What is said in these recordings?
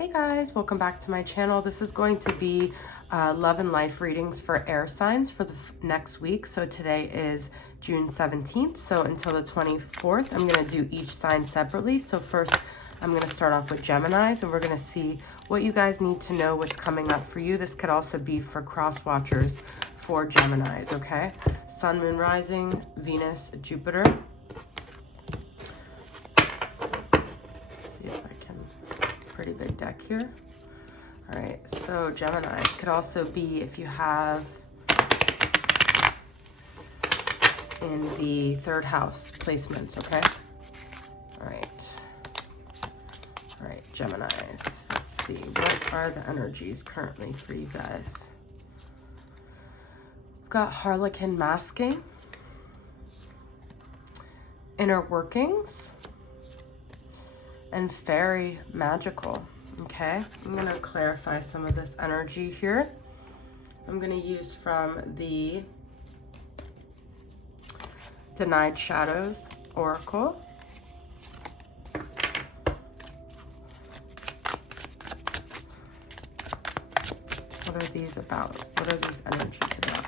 Hey guys, welcome back to my channel. This is going to be love and life readings for air signs for the next week. So today is June 17th. So until the 24th, I'm going to do each sign separately. So first, I'm going to start off with Geminis, and we're going to see what you guys need to know, what's coming up for you. This could also be for cross watchers for Geminis, okay? Sun, Moon, Rising, Venus, Jupiter. Pretty big deck here. All right, so Gemini could also be if you have in the third house placements, okay? All right, Geminis. Let's see, what are the energies currently for you guys? We've got Harlequin masking, inner workings, and fairy magical. Okay, I'm going to clarify some of this energy here. I'm going to use from the Denied Shadows Oracle. What are these about? What are these energies about?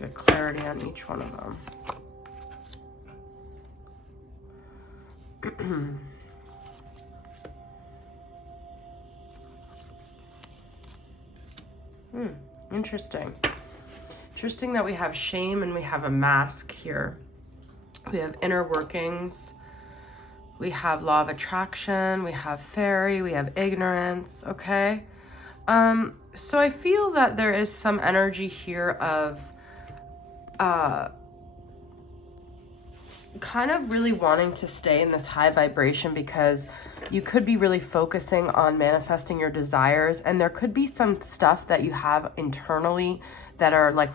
Get clarity on each one of them. Interesting. Interesting that we have shame and we have a mask here. We have inner workings. We have law of attraction. We have fairy. We have ignorance. Okay. So I feel that there is some energy here of kind of really wanting to stay in this high vibration, because you could be really focusing on manifesting your desires, and there could be some stuff that you have internally that are like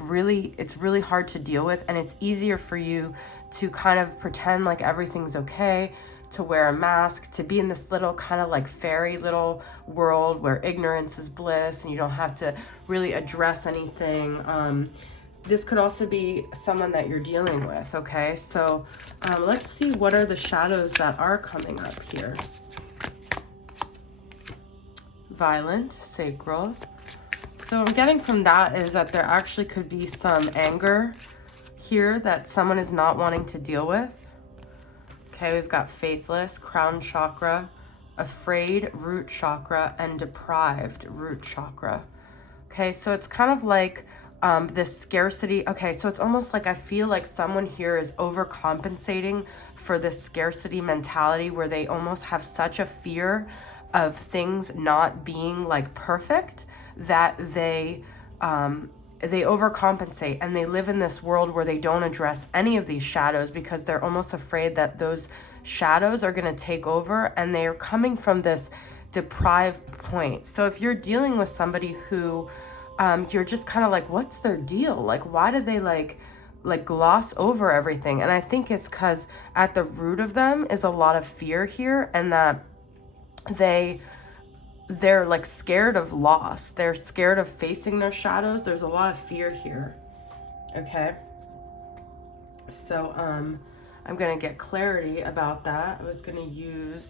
it's really hard to deal with, and it's easier for you to kind of pretend like everything's okay, to wear a mask, to be in this little kind of like fairy little world where ignorance is bliss and you don't have to really address anything. This could also be someone that you're dealing with, okay? So let's see what are the shadows that are coming up here. Violent, sacral. So I'm getting from that is that there actually could be some anger here that someone is not wanting to deal with. Okay, we've got faithless, crown chakra, afraid, root chakra, and deprived, root chakra. Okay, so it's kind of like this scarcity. Okay, so it's almost like I feel like someone here is overcompensating for this scarcity mentality where they almost have such a fear of things not being like perfect that they overcompensate, and they live in this world where they don't address any of these shadows because they're almost afraid that those shadows are going to take over, and they're coming from this deprived point. So if you're dealing with somebody who you're just kind of like, what's their deal? Like, why do they like gloss over everything? And I think it's because at the root of them is a lot of fear here, and that they're like scared of loss. They're scared of facing their shadows. There's a lot of fear here. Okay. So I'm going to get clarity about that. I was going to use,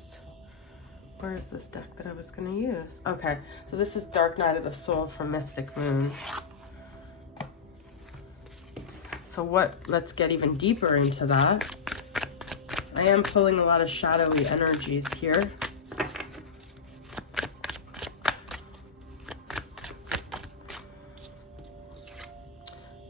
where is this deck that I was going to use? Okay, so this is Dark Night of the Soul from Mystic Moon. So let's get even deeper into that. I am pulling a lot of shadowy energies here.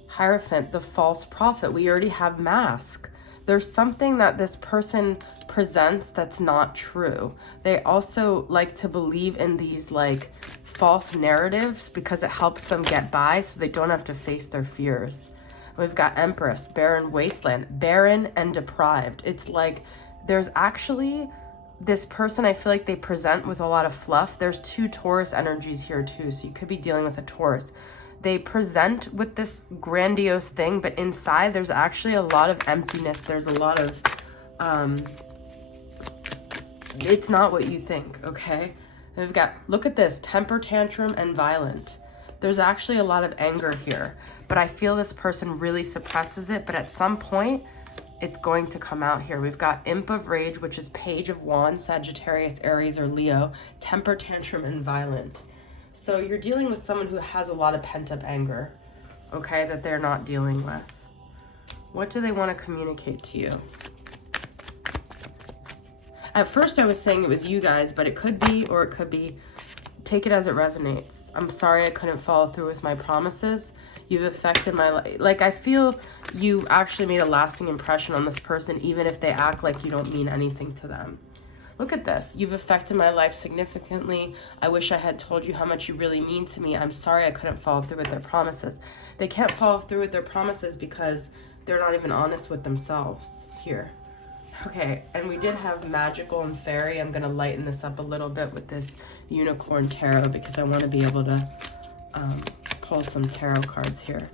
Hierophant, the false prophet. We already have mask. There's something that this person presents that's not true. They also like to believe in these like false narratives because it helps them get by, so they don't have to face their fears. We've got Empress, barren wasteland, barren and deprived. It's like there's actually this person, I feel like they present with a lot of fluff. There's two Taurus energies here too, so you could be dealing with a Taurus. They present with this grandiose thing, but inside there's actually a lot of emptiness. There's a lot of, it's not what you think, okay? And we've got, look at this, temper tantrum and violent. There's actually a lot of anger here, but I feel this person really suppresses it, but at some point, it's going to come out here. We've got Imp of Rage, which is Page of Wands, Sagittarius, Aries, or Leo, Temper Tantrum, and Violent. So you're dealing with someone who has a lot of pent-up anger, okay, that they're not dealing with. What do they want to communicate to you? At first I was saying it was you guys, but it could be, or it could be, take it as it resonates. I'm sorry I couldn't follow through with my promises. You've affected my life. Like, I feel you actually made a lasting impression on this person, even if they act like you don't mean anything to them. Look at this. You've affected my life significantly. I wish I had told you how much you really mean to me. I'm sorry I couldn't follow through with their promises. They can't follow through with their promises because they're not even honest with themselves here. Okay, and we did have Magical and Fairy. I'm going to lighten this up a little bit with this Unicorn Tarot because I want to be able to pull some tarot cards here.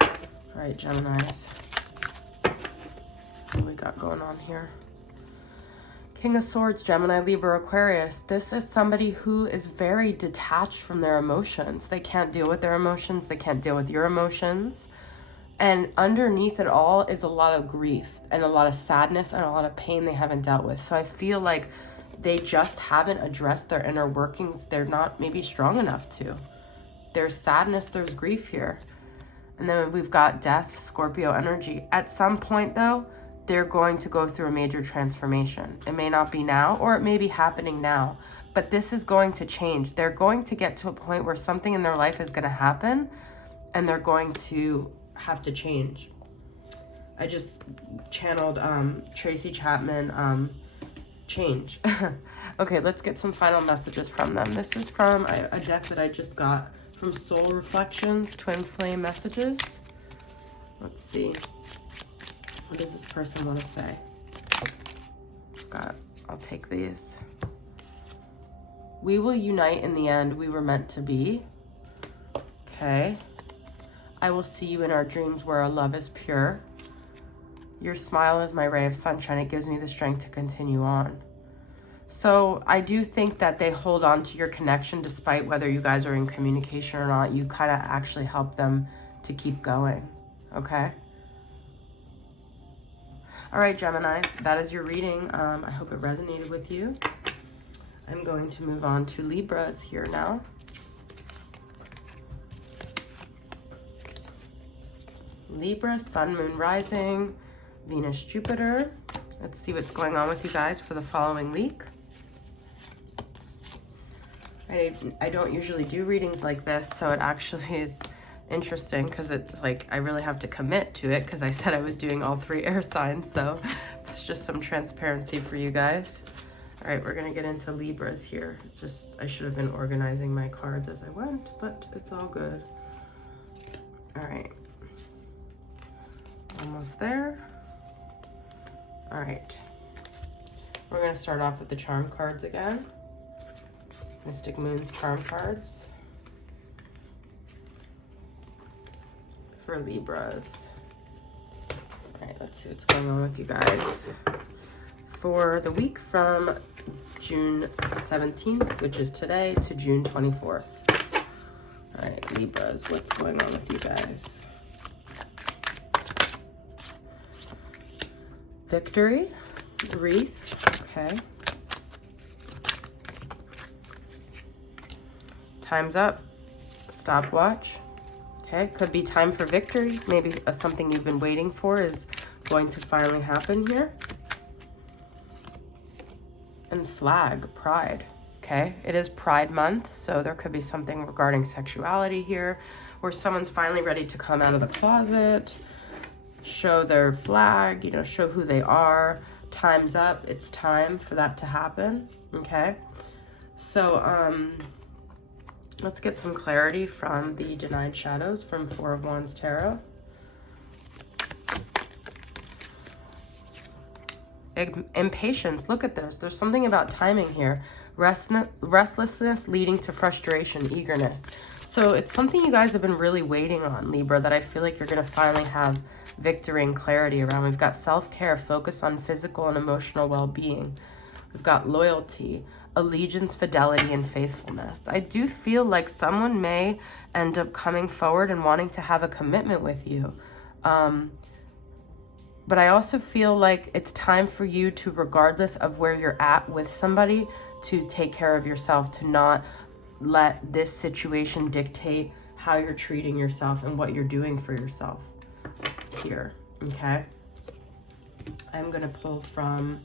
All right, Geminis. What do we got going on here? King of Swords, Gemini, Libra, Aquarius. This is somebody who is very detached from their emotions. They can't deal with their emotions. They can't deal with your emotions. And underneath it all is a lot of grief and a lot of sadness and a lot of pain they haven't dealt with. So I feel like they just haven't addressed their inner workings. They're not maybe strong enough to. There's sadness, there's grief here. And then we've got Death, Scorpio energy. At some point though, they're going to go through a major transformation. It may not be now, or it may be happening now, but this is going to change. They're going to get to a point where something in their life is going to happen and they're going to have to change. I just channeled Tracy Chapman, Change. Okay, let's get some final messages from them. This is from a deck that I just got from Soul Reflections, Twin Flame Messages. Let's see. What does this person want to say? I'll take these. We will unite in the end. We were meant to be. Okay. I will see you in our dreams where our love is pure. Your smile is my ray of sunshine. It gives me the strength to continue on. So I do think that they hold on to your connection despite whether you guys are in communication or not. You kind of actually help them to keep going. Okay? All right, Geminis, that is your reading. I hope it resonated with you. I'm going to move on to Libras here now. Libra, Sun, Moon, Rising, Venus, Jupiter. Let's see what's going on with you guys for the following week. I don't usually do readings like this, so it actually is interesting because it's like I really have to commit to it because I said I was doing all 3 air signs, so it's just some transparency for you guys. All right, we're gonna get into Libras here. It's just I should have been organizing my cards as I went, but it's all good. All right. Almost there. All right. We're going to start off with the charm cards again. Mystic Moon's charm cards for Libras. All right, let's see what's going on with you guys for the week from June 17th, which is today, to June 24th. All right, Libras, what's going on with you guys? Victory, Wreath, okay. Time's up, stopwatch, okay. Could be time for victory. Maybe something you've been waiting for is going to finally happen here. And Flag, Pride, okay. It is Pride Month, so there could be something regarding sexuality here, where someone's finally ready to come out of the closet, show their flag, you know, show who they are. Time's up. It's time for that to happen. Okay. So, let's get some clarity from the Denied Shadows from 4 of Wands Tarot. Impatience. Look at this. There's something about timing here. Restlessness leading to frustration, eagerness. So it's something you guys have been really waiting on, Libra, that I feel like you're going to finally have victory and clarity around. We've got self-care, focus on physical and emotional well-being. We've got loyalty, allegiance, fidelity, and faithfulness. I do feel like someone may end up coming forward and wanting to have a commitment with you. But I also feel like it's time for you to, regardless of where you're at with somebody, to take care of yourself, to not let this situation dictate how you're treating yourself and what you're doing for yourself here, okay? I'm going to pull from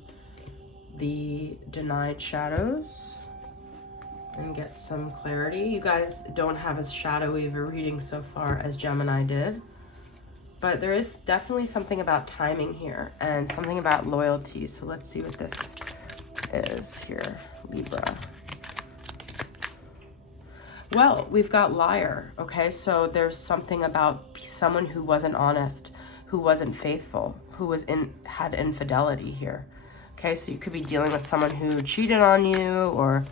the Denied Shadows and get some clarity. You guys don't have as shadowy of a reading so far as Gemini did. But there is definitely something about timing here and something about loyalty. So let's see what this is here, Libra. Well, we've got liar, okay? So there's something about someone who wasn't honest, who wasn't faithful, who had infidelity here. Okay, so you could be dealing with someone who cheated on you or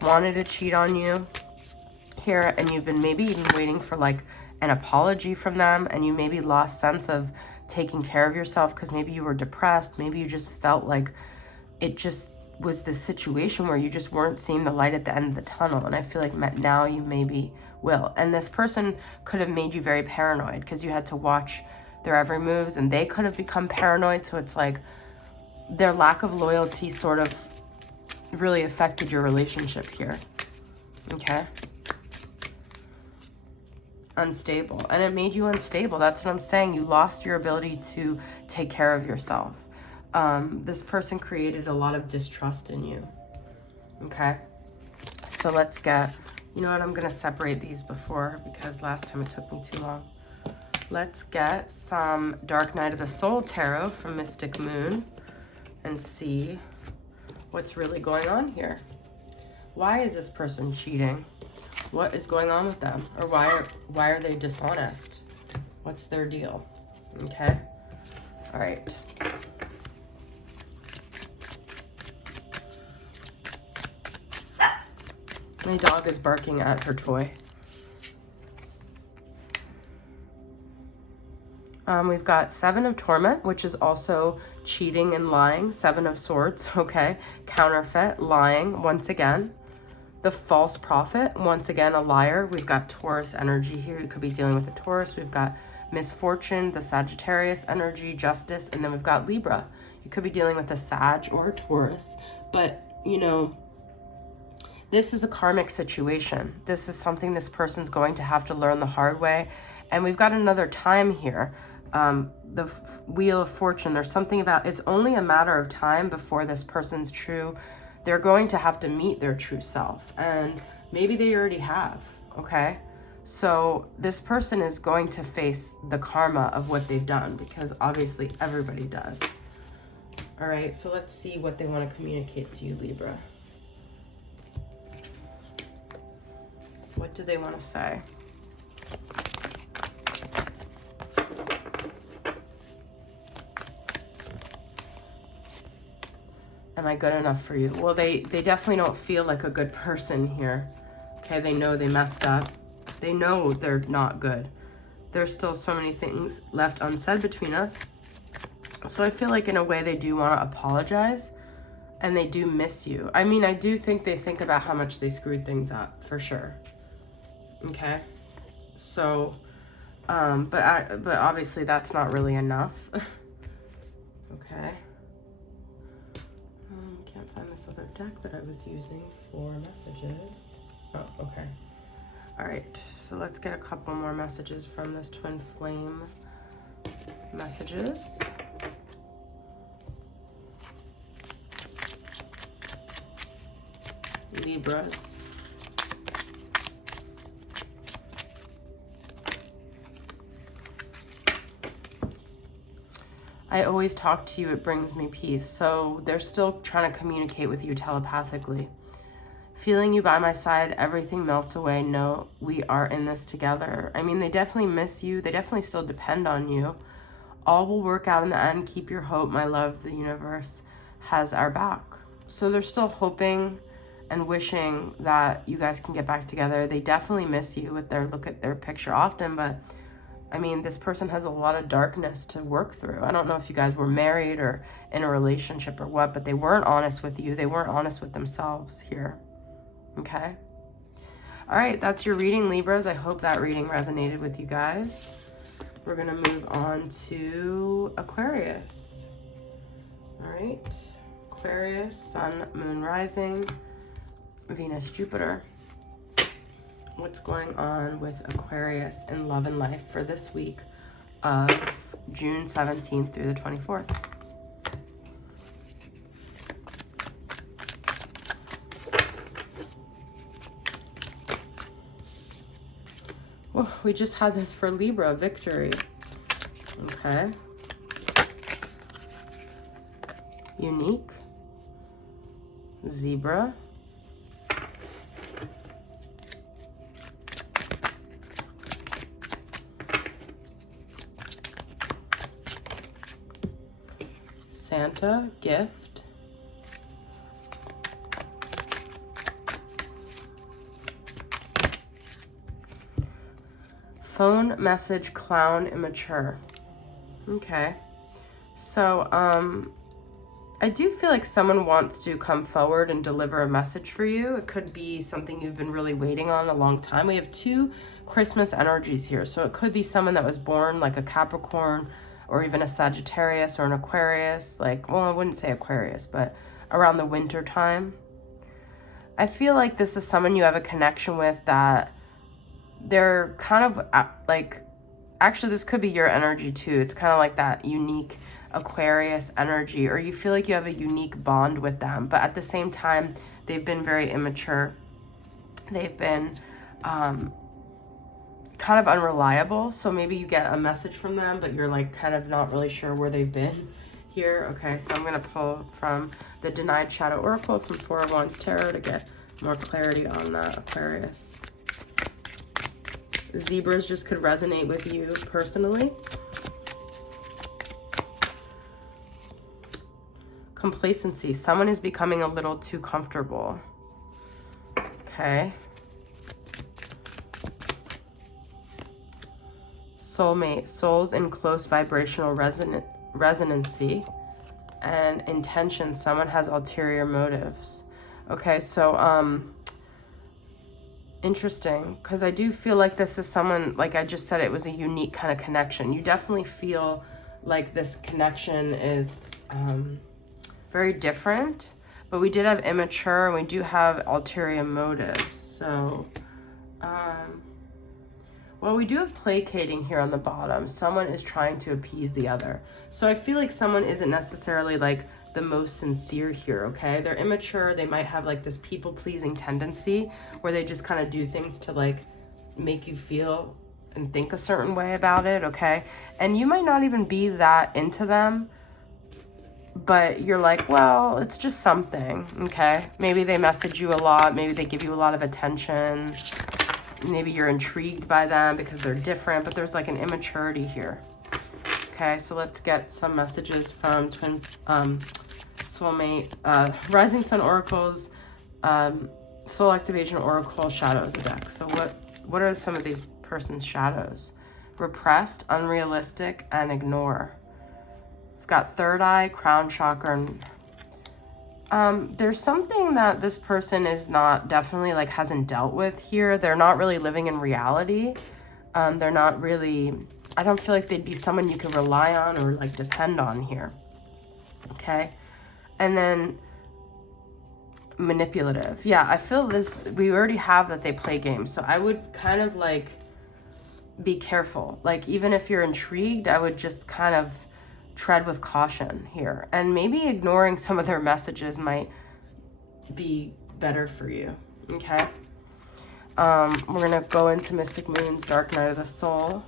wanted to cheat on you here, and you've been maybe even waiting for like an apology from them, and you maybe lost sense of taking care of yourself because maybe you were depressed, maybe you just felt like it just was this situation where you just weren't seeing the light at the end of the tunnel, and I feel like now you maybe will. And this person could have made you very paranoid because you had to watch their every moves, and they could have become paranoid, so it's like their lack of loyalty sort of really affected your relationship here, okay? Unstable, and it made you unstable. That's what I'm saying. You lost your ability to take care of yourself. This person created a lot of distrust in you, okay? So let's get, you know what, I'm gonna separate these before, because last time it took me too long. Let's get some Dark Night of the Soul Tarot from Mystic Moon and see what's really going on here. Why is this person cheating? What is going on with them? Or why are they dishonest? What's their deal? Okay. All right. My dog is barking at her toy. We've got Seven of Torment, which is also cheating and lying. Seven of Swords, okay. Counterfeit, lying, once again. The False Prophet, once again, a liar. We've got Taurus energy here. You could be dealing with a Taurus. We've got Misfortune, the Sagittarius energy, Justice, and then we've got Libra. You could be dealing with a Sag or a Taurus, but, you know, this is a karmic situation. This is something this person's going to have to learn the hard way. And we've got another time here. The Wheel of Fortune, there's something about, it's only a matter of time before this person's they're going to have to meet their true self, and maybe they already have, okay? So this person is going to face the karma of what they've done, because obviously everybody does. All right, so let's see what they want to communicate to you, Libra. What do they want to say? Am I good enough for you? Well, they definitely don't feel like a good person here. Okay, they know they messed up. They know they're not good. There's still so many things left unsaid between us. So I feel like in a way they do want to apologize, and they do miss you. I mean, I do think they think about how much they screwed things up, for sure. Okay? So, but obviously that's not really enough. Okay. Can't find this other deck that I was using for messages. Oh, okay. All right, so let's get a couple more messages from this Twin Flame messages. Libras. I always talk to you, it brings me peace. So they're still trying to communicate with you telepathically. Feeling you by my side, everything melts away. No, we are in this together. I mean, they definitely miss you. They definitely still depend on you. All will work out in the end. Keep your hope, my love. The universe has our back. So they're still hoping and wishing that you guys can get back together. They definitely miss you with their look at their picture often, but I mean, this person has a lot of darkness to work through. I don't know if you guys were married or in a relationship or what, but they weren't honest with you. They weren't honest with themselves here. Okay? All right, that's your reading, Libras. I hope that reading resonated with you guys. We're going to move on to Aquarius. All right. Aquarius, Sun, Moon, Rising, Venus, Jupiter. What's going on with Aquarius in love and life for this week of June 17th through the 24th? Well, we just had this for Libra, victory. Okay. Unique. Zebra. Santa, gift. Phone, message, clown, immature. Okay. So, I do feel like someone wants to come forward and deliver a message for you. It could be something you've been really waiting on a long time. We have 2 Christmas energies here. So it could be someone that was born like a Capricorn, or even a Sagittarius or an Aquarius, like, well, I wouldn't say Aquarius, but around the winter time. I feel like this is someone you have a connection with that they're kind of like, actually this could be your energy too. It's kind of like that unique Aquarius energy, or you feel like you have a unique bond with them, but at the same time, they've been very immature. They've been, kind of unreliable, so maybe you get a message from them but you're like kind of not really sure where they've been here. Okay, so I'm going to pull from the Denied Shadow Oracle from 4 of Wands Tarot to get more clarity on that, Aquarius. Zebras just could resonate with you personally. Complacency, someone is becoming a little too comfortable. Okay. Soulmate, souls in close vibrational resonancy and intention. Someone has ulterior motives. Okay, so interesting, because I do feel like this is someone, like I just said, it was a unique kind of connection. You definitely feel like this connection is very different, but we did have immature and we do have ulterior motives. So well, we do have placating here on the bottom. Someone is trying to appease the other. So I feel like someone isn't necessarily like the most sincere here, okay? They're immature. They might have like this people-pleasing tendency where they just kind of do things to like make you feel and think a certain way about it, okay? And you might not even be that into them, but you're like, well, it's just something, okay? Maybe they message you a lot. Maybe they give you a lot of attention. Maybe you're intrigued by them because they're different, but there's like an immaturity here. Okay, so let's get some messages from Twin Soulmate, Rising Sun Oracles, Soul Activation Oracle, Shadows of deck. So what are some of these person's shadows? Repressed, unrealistic, and ignore. We've got third eye, crown chakra, and there's something that this person is not definitely like hasn't dealt with here. They're not really living in reality. They're not really, I don't feel like they'd be someone you can rely on or like depend on here. Okay. And then manipulative. Yeah, I feel this, we already have that they play games. So I would kind of like be careful. Like even if you're intrigued, I would just kind of tread with caution here, and maybe ignoring some of their messages might be better for you. Okay, we're gonna go into Mystic Moon's Dark Night of the Soul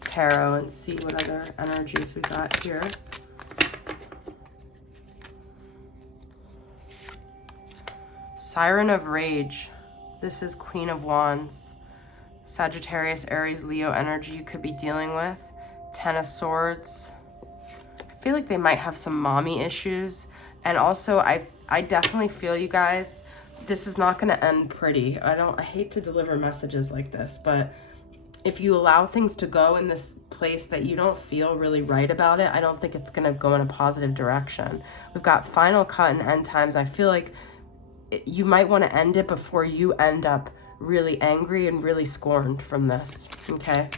Tarot and see what other energies we got here. Siren of Rage. This is Queen of Wands. Sagittarius, Aries, Leo energy you could be dealing with. 10 of Swords. I feel like they might have some mommy issues. And also, I definitely feel, you guys, this is not going to end pretty. I hate to deliver messages like this, but if you allow things to go in this place that you don't feel really right about it, I don't think it's going to go in a positive direction. We've got final cut and end times. I feel like you might want to end it before you end up really angry and really scorned from this, okay?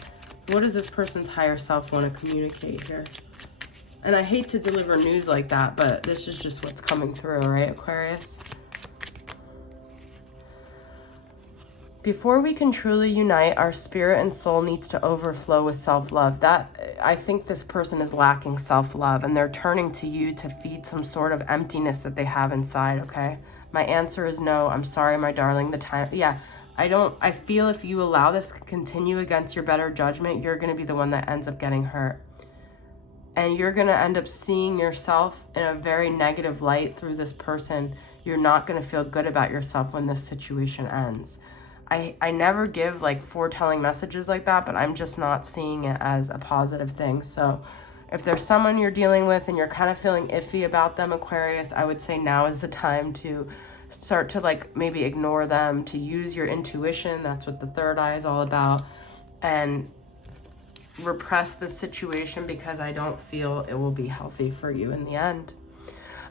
What does this person's higher self want to communicate here? And I hate to deliver news like that, but this is just what's coming through, right, Aquarius? Before we can truly unite, our spirit and soul needs to overflow with self-love. I think this person is lacking self-love, and they're turning to you to feed some sort of emptiness that they have inside, okay? My answer is no. I'm sorry, my darling. I feel if you allow this to continue against your better judgment, you're going to be the one that ends up getting hurt. And you're going to end up seeing yourself in a very negative light through this person. You're not going to feel good about yourself when this situation ends. I never give like foretelling messages like that, but I'm just not seeing it as a positive thing. So if there's someone you're dealing with and you're kind of feeling iffy about them, Aquarius, I would say now is the time to start to like maybe ignore them, to use your intuition. That's what the third eye is all about. And repress the situation, because I don't feel it will be healthy for you in the end.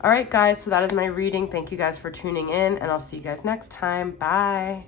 All right, guys, so that is my reading. Thank you guys for tuning in, and I'll see you guys next time. Bye.